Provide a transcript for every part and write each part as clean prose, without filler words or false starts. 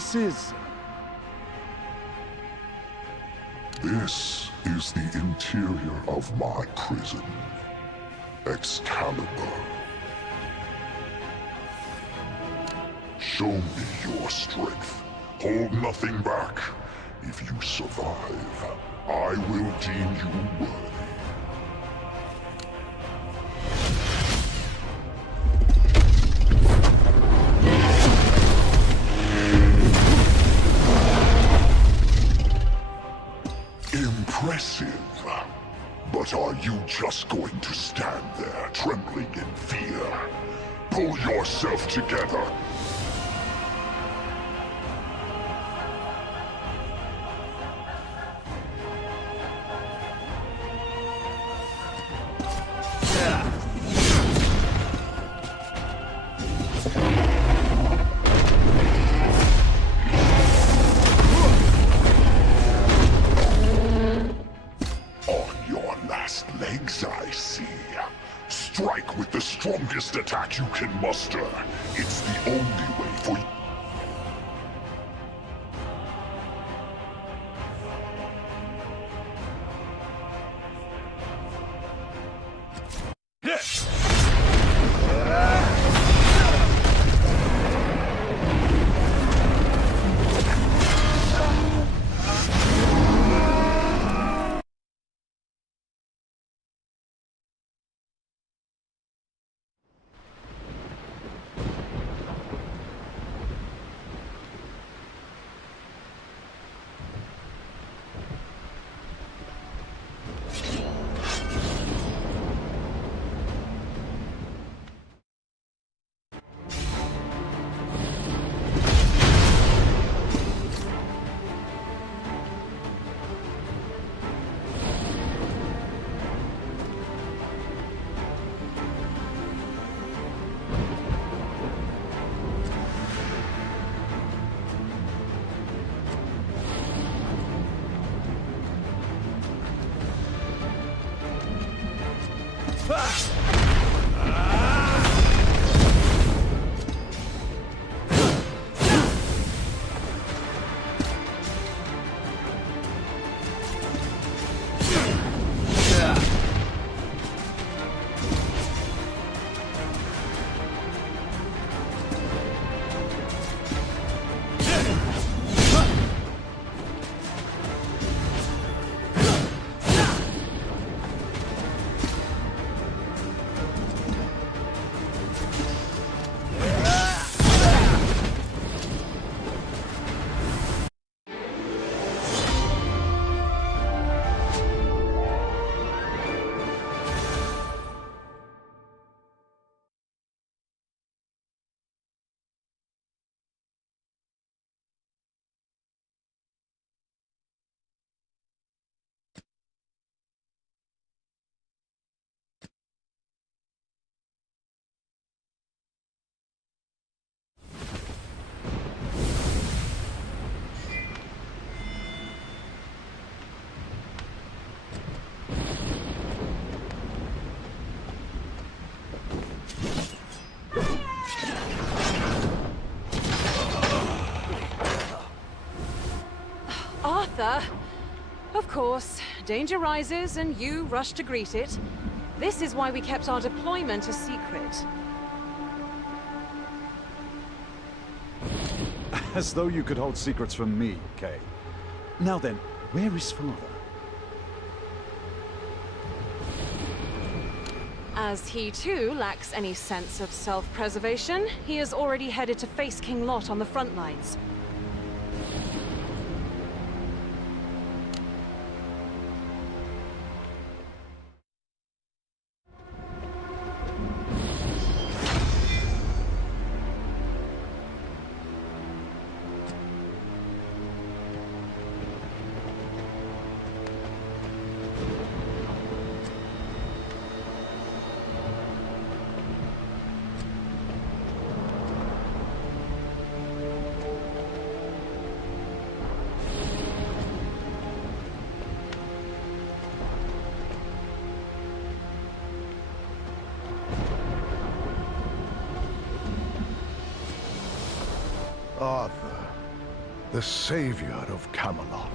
this is? This is the interior of my prison. Excalibur. Show me your strength. Hold nothing back. If you survive, I will deem you worthy. Impressive. But are you just going to stand there, trembling in fear? Pull yourself together. I see. Strike with the strongest attack you can muster. It's the only way for you. Arthur! Of course, danger rises and you rush to greet it. This is why we kept our deployment a secret. As though you could hold secrets from me, Kay. Now then, where is Father? As he too lacks any sense of self-preservation, he is already headed to face King Lot on the front lines. Arthur, the savior of Camelot,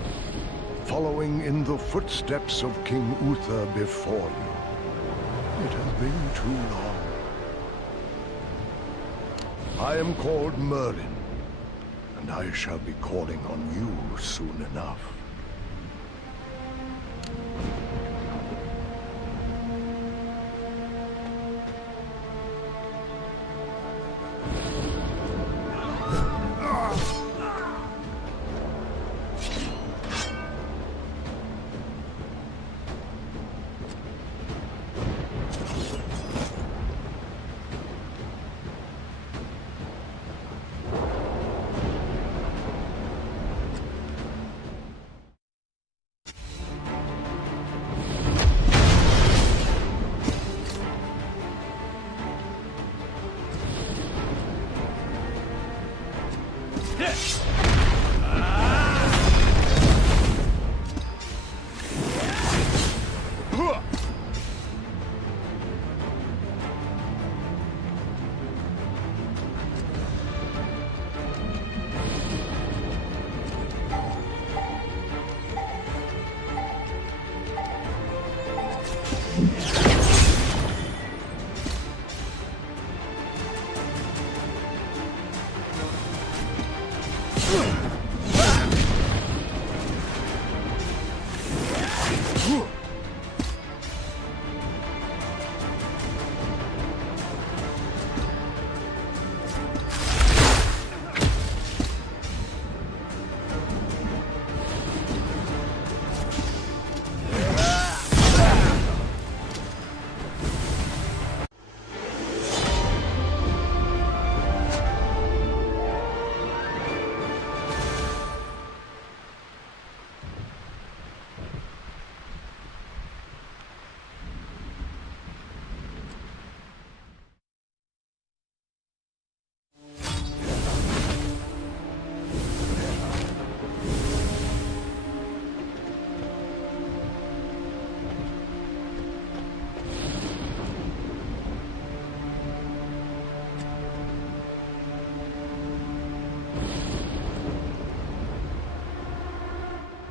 following in the footsteps of King Uther before you. It has been too long. I am called Merlin, and I shall be calling on you soon enough.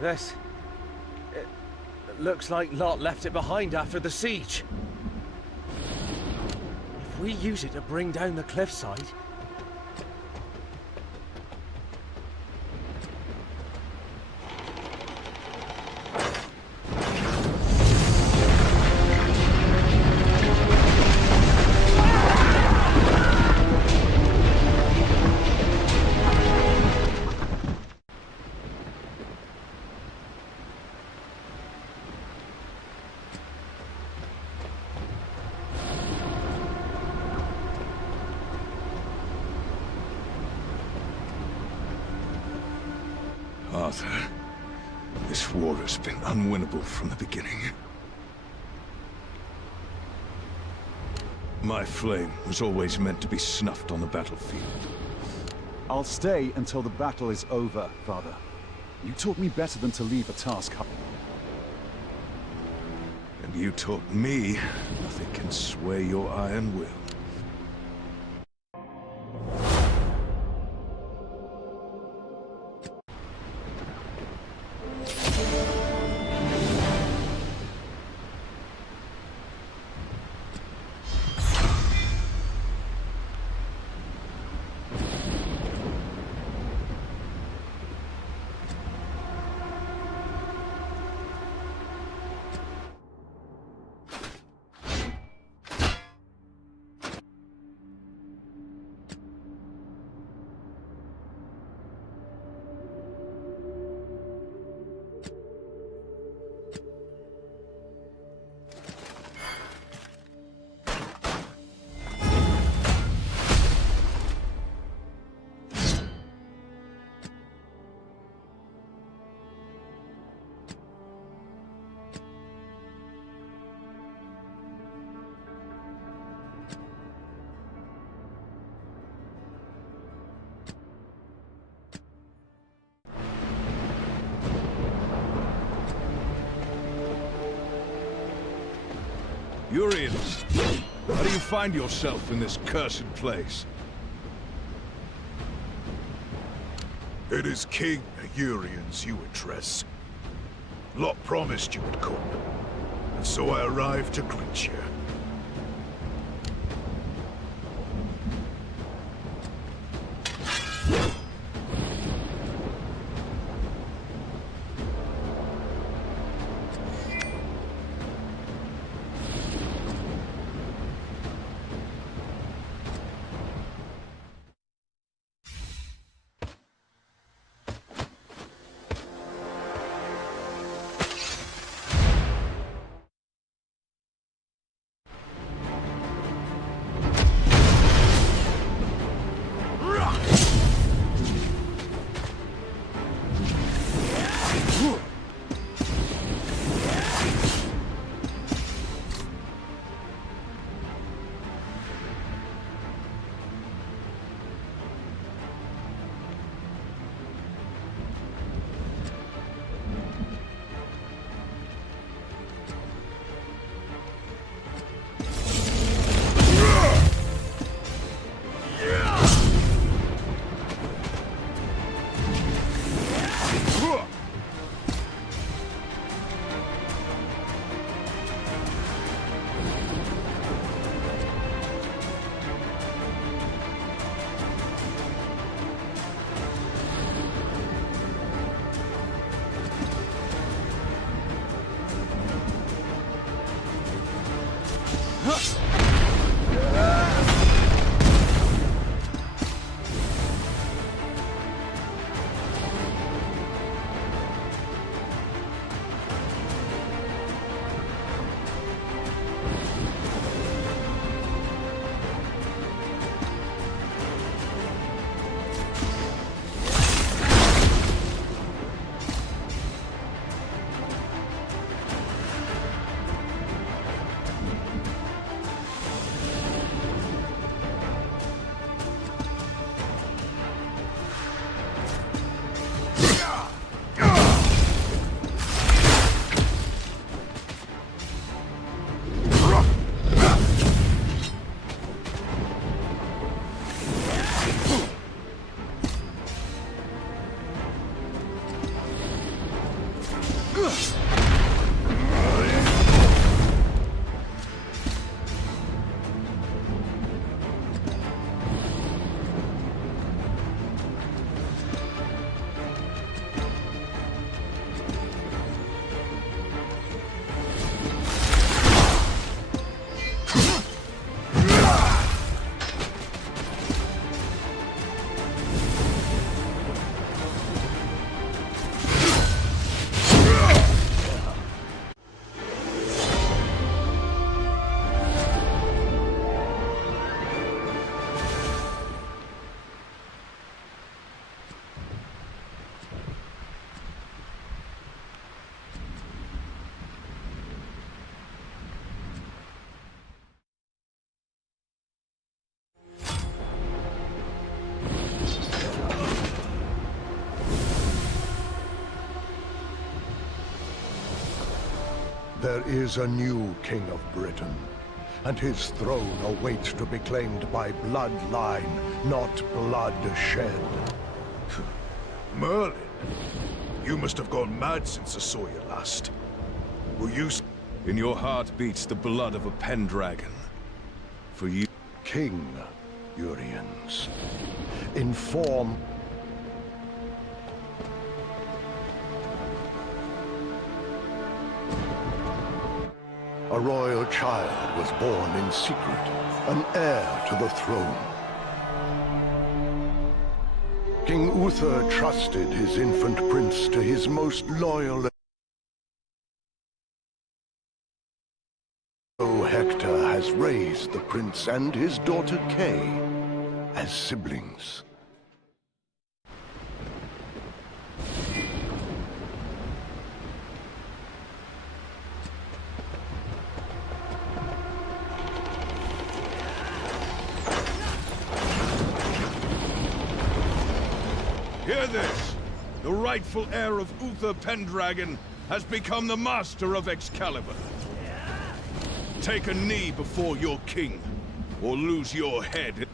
This... it looks like Lot left it behind after the siege. If we use it to bring down the cliffside... Arthur, this war has been unwinnable from the beginning. My flame was always meant to be snuffed on the battlefield. I'll stay until the battle is over, Father. You taught me better than to leave a task up. And you taught me nothing can sway your iron will. Urians, how do you find yourself in this cursed place? It is King Uriens you address. Lot promised you would come, and so I arrived to greet you. There is a new King of Britain, and his throne awaits to be claimed by bloodline, not blood shed. Merlin, you must have gone mad since I saw you last. Were you... In your heart beats the blood of a Pendragon. For you... King Uriens, inform... A royal child was born in secret, an heir to the throne. King Uther trusted his infant prince to his most loyal... So Hector has raised the prince and his daughter Kay as siblings. Hear this! The rightful heir of Uther Pendragon has become the master of Excalibur. Take a knee before your king, or lose your head.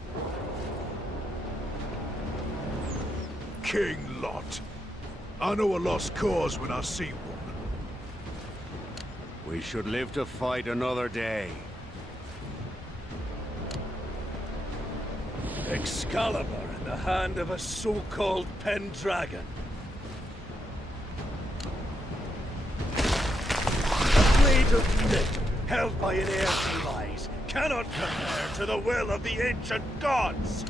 king, Lot. I know a lost cause when I see one. We should live to fight another day. Excalibur in the hand of a so-called Pendragon. A blade of myth held by an heir to lies cannot compare to the will of the ancient gods!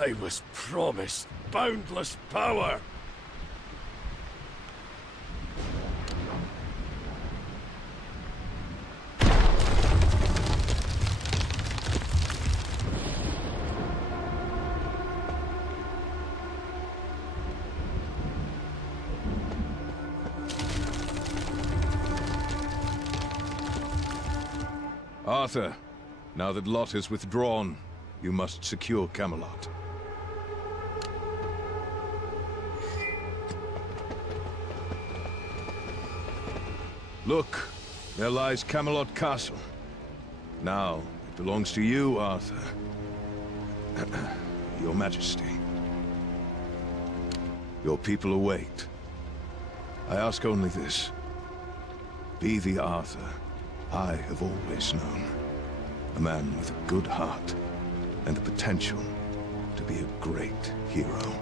I was promised boundless power. Arthur, now that Lot is withdrawn, you must secure Camelot. Look, there lies Camelot Castle. Now, it belongs to you, Arthur. Your Majesty. Your people await. I ask only this. Be the Arthur I have always known. A man with a good heart and the potential to be a great hero.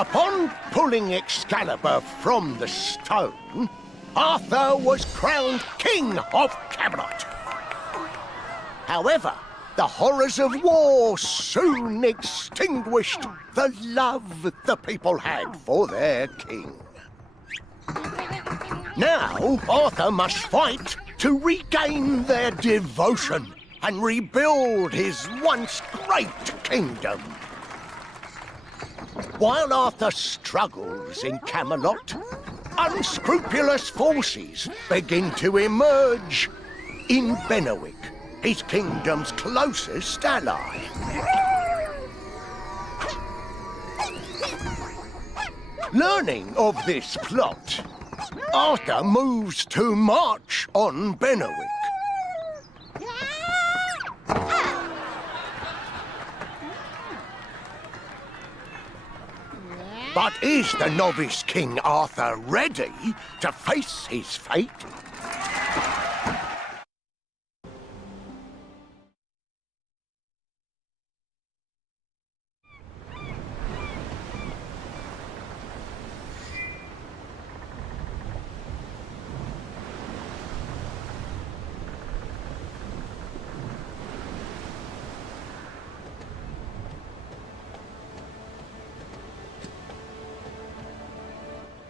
Upon pulling Excalibur from the stone, Arthur was crowned King of Camelot. However, the horrors of war soon extinguished the love the people had for their king. Now, Arthur must fight to regain their devotion and rebuild his once great kingdom. While Arthur struggles in Camelot, unscrupulous forces begin to emerge in Bennewick, his kingdom's closest ally. Learning of this plot, Arthur moves to march on Bennewick. But is the novice King Arthur ready to face his fate?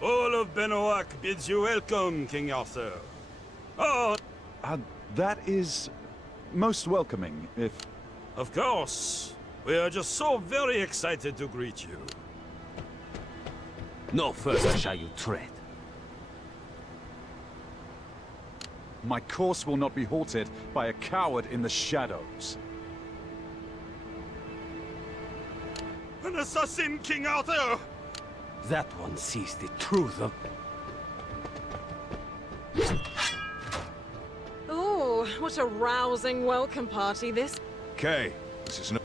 All of Bennoak bids you welcome, King Arthur. Oh, That is most welcoming, if... of course. We are just so very excited to greet you. No further shall you tread. My course will not be halted by a coward in the shadows. An assassin, King Arthur! That one sees the truth of... Oh, what a rousing welcome party this... Kay, this is no...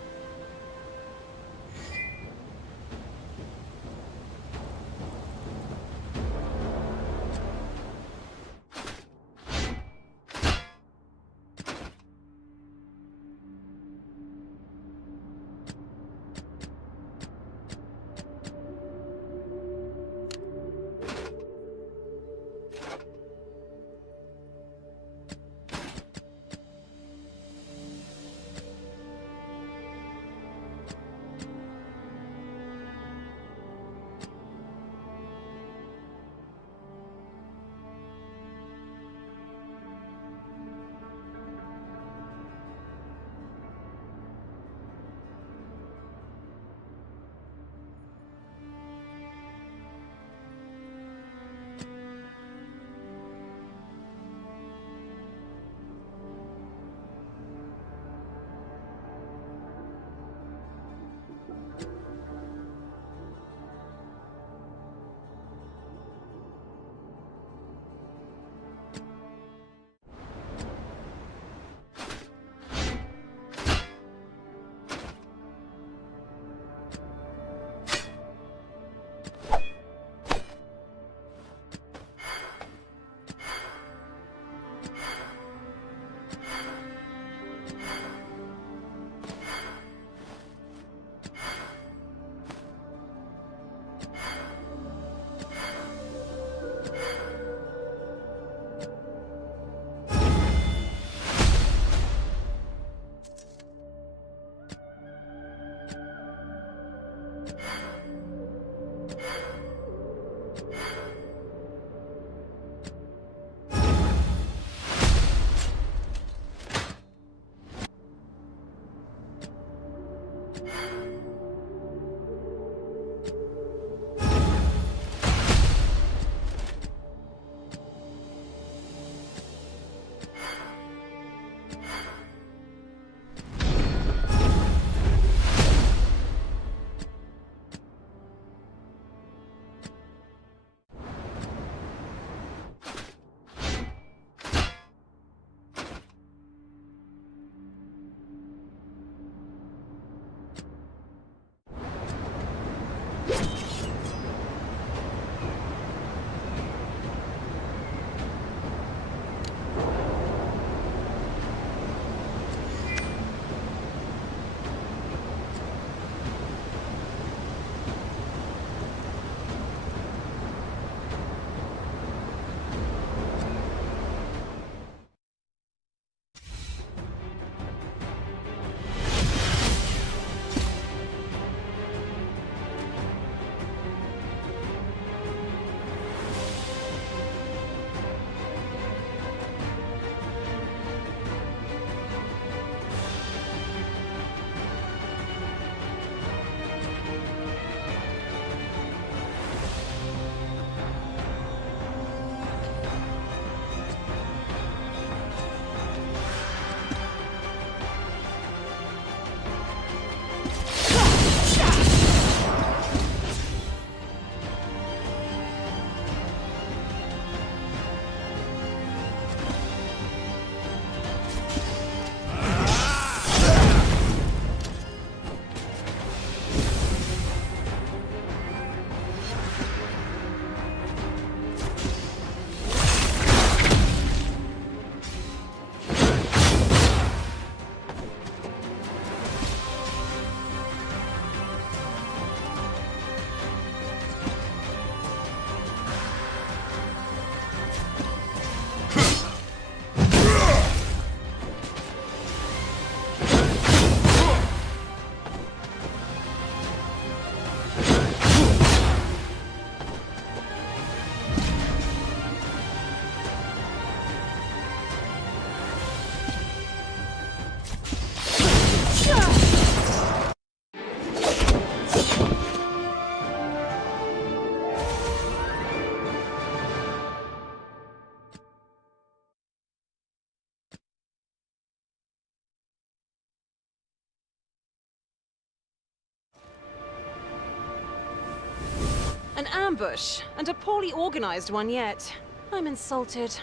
An ambush, and a poorly organized one yet. I'm insulted.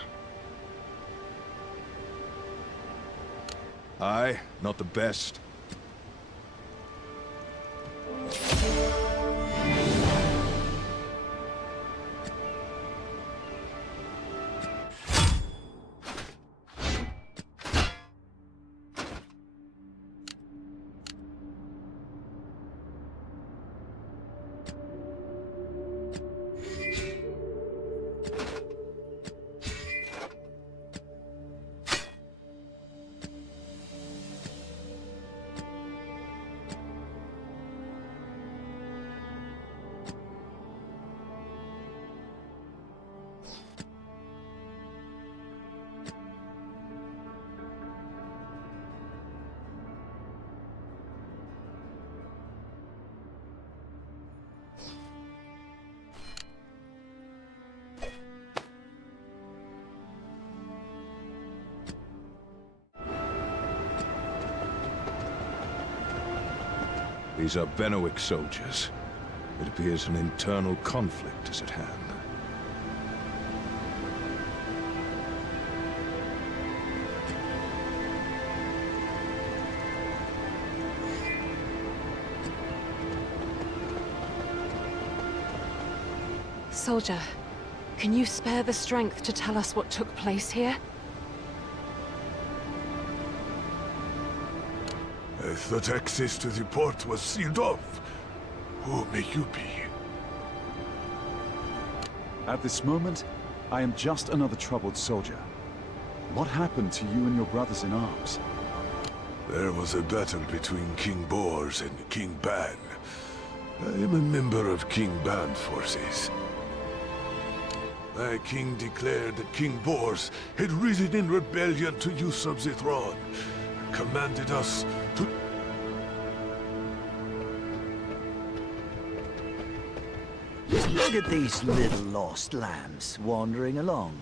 Aye, not the best. These are Benowick soldiers. It appears an internal conflict is at hand. Soldier, can you spare the strength to tell us what took place here? I thought access to the port was sealed off. Who may you be? At this moment, I am just another troubled soldier. What happened to you and your brothers in arms? There was a battle between King Bors and King Ban. I am a member of King Ban's forces. My king declared that King Bors had risen in rebellion to usurp the throne, and commanded us to... Look at these little lost lambs wandering along.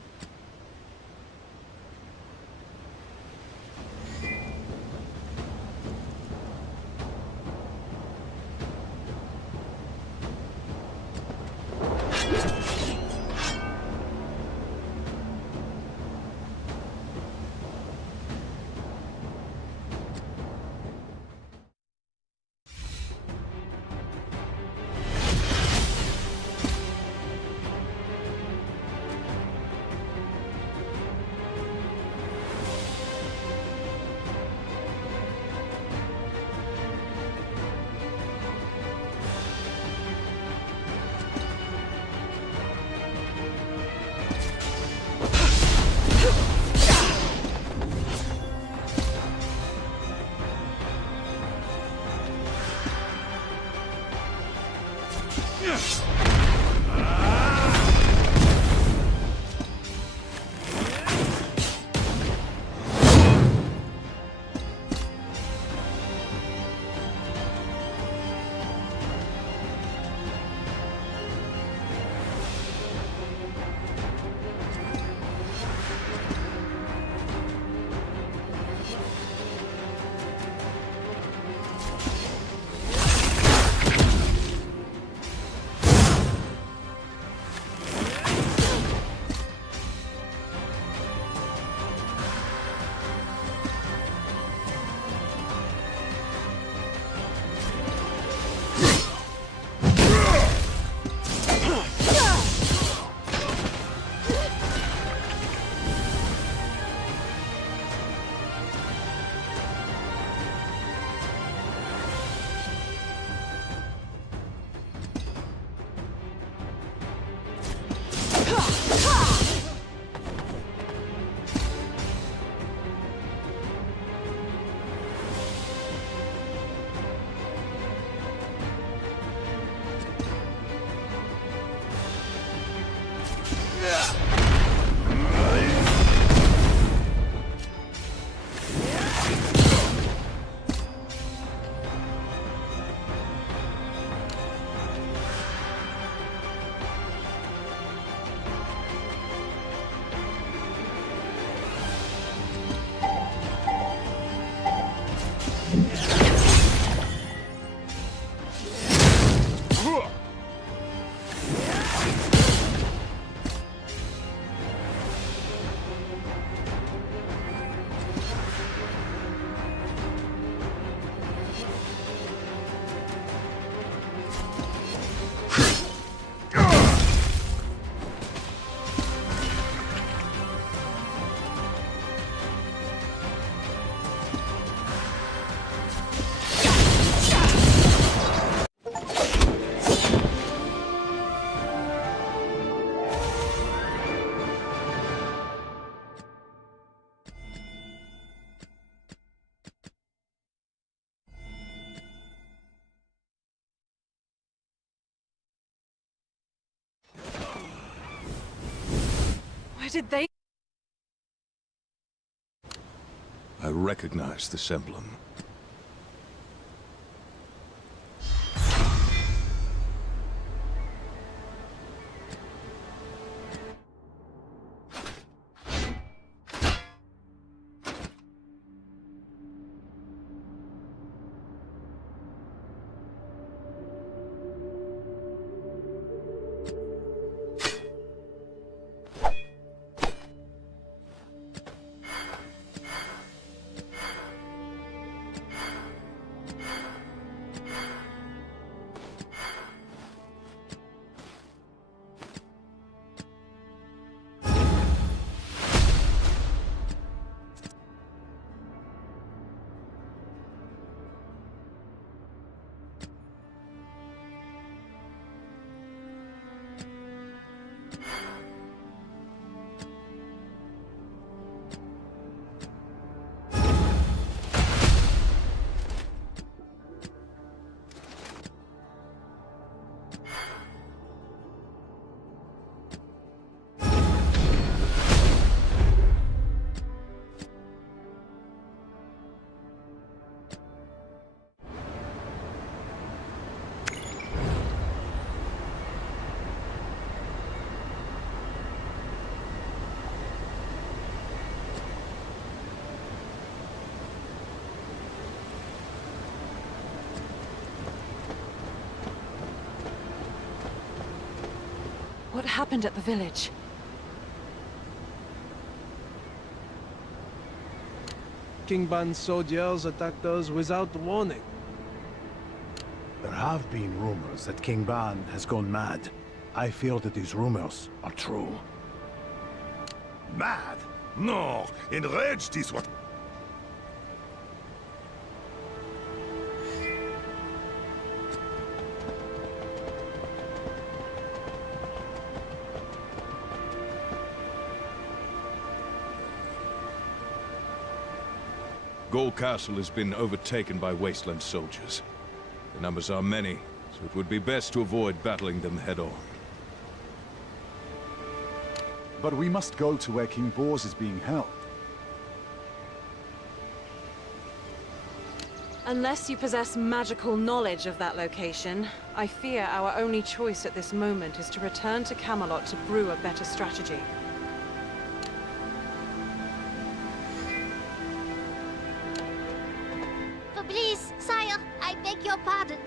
Where did they... I recognize this emblem. What happened at the village? King Ban's soldiers attacked us without warning. There have been rumors that King Ban has gone mad. I fear that these rumors are true. Mad? No, enraged is what... Gaul Castle has been overtaken by Wasteland soldiers. The numbers are many, so it would be best to avoid battling them head-on. But we must go to where King Bors is being held. Unless you possess magical knowledge of that location, I fear our only choice at this moment is to return to Camelot to brew a better strategy. Please, sire, I beg your pardon.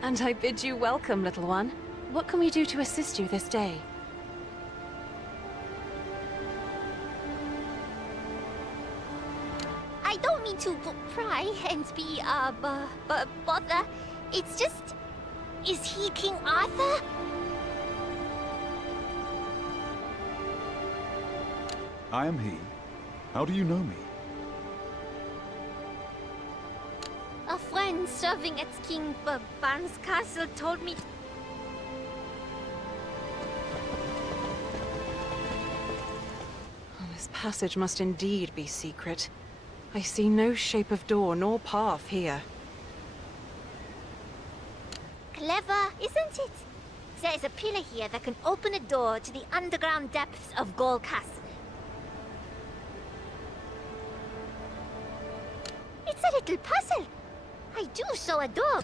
And I bid you welcome, little one. What can we do to assist you this day? I don't mean to pry and be, bother. It's just... Is he King Arthur? I am he. How do you know me? A friend serving at King Ban's castle told me... This passage must indeed be secret. I see no shape of door nor path here. Clever, isn't it? There's a pillar here that can open a door to the underground depths of Gaul Castle. It's a little puzzle. I do so adore.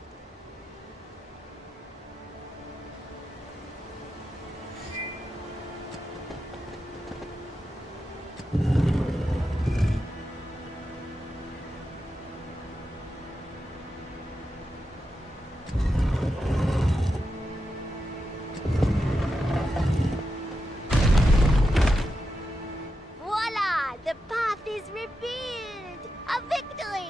Voila! The path is revealed! A victory!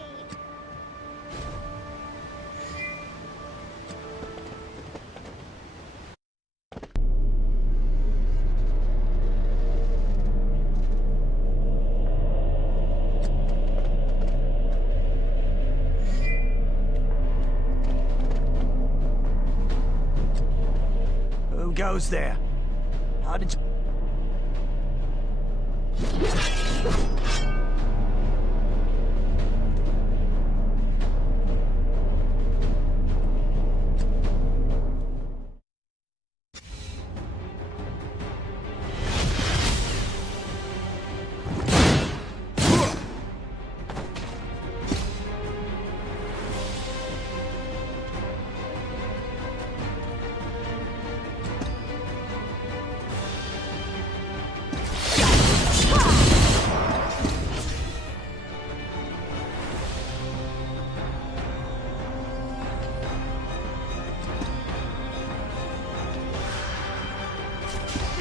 Who goes there? How did you...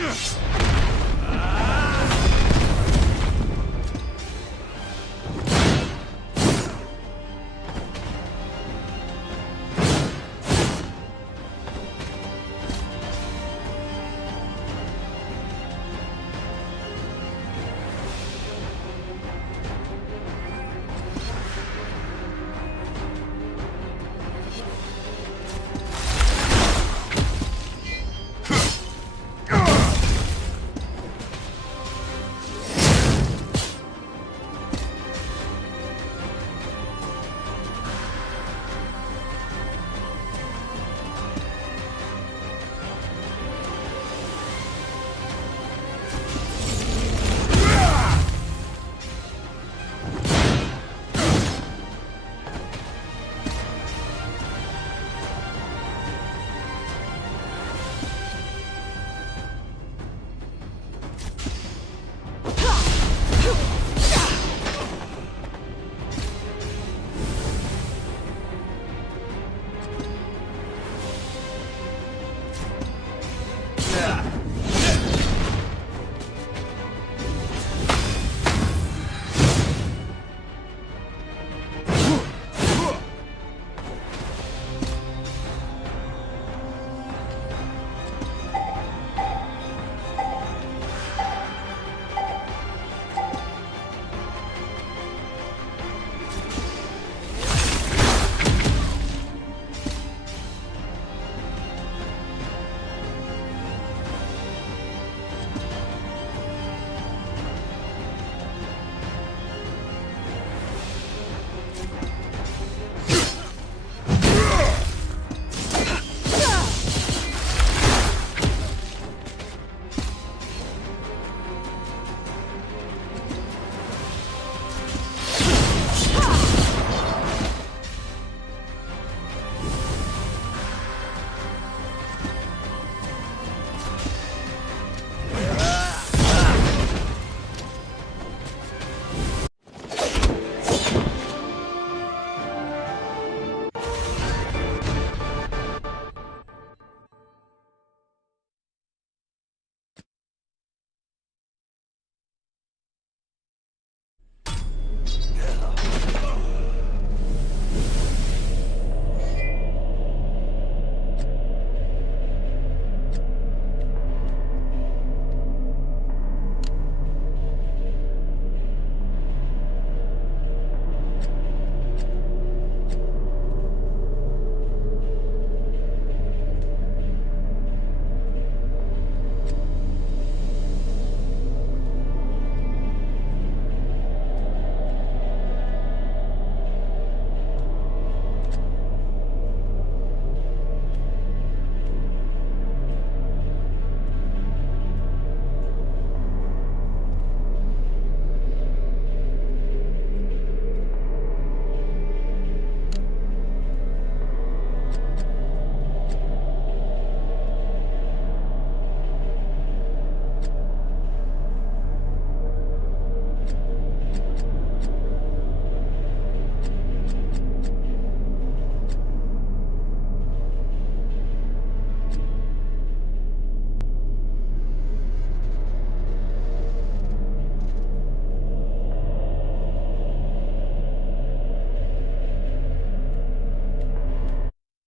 Ugh!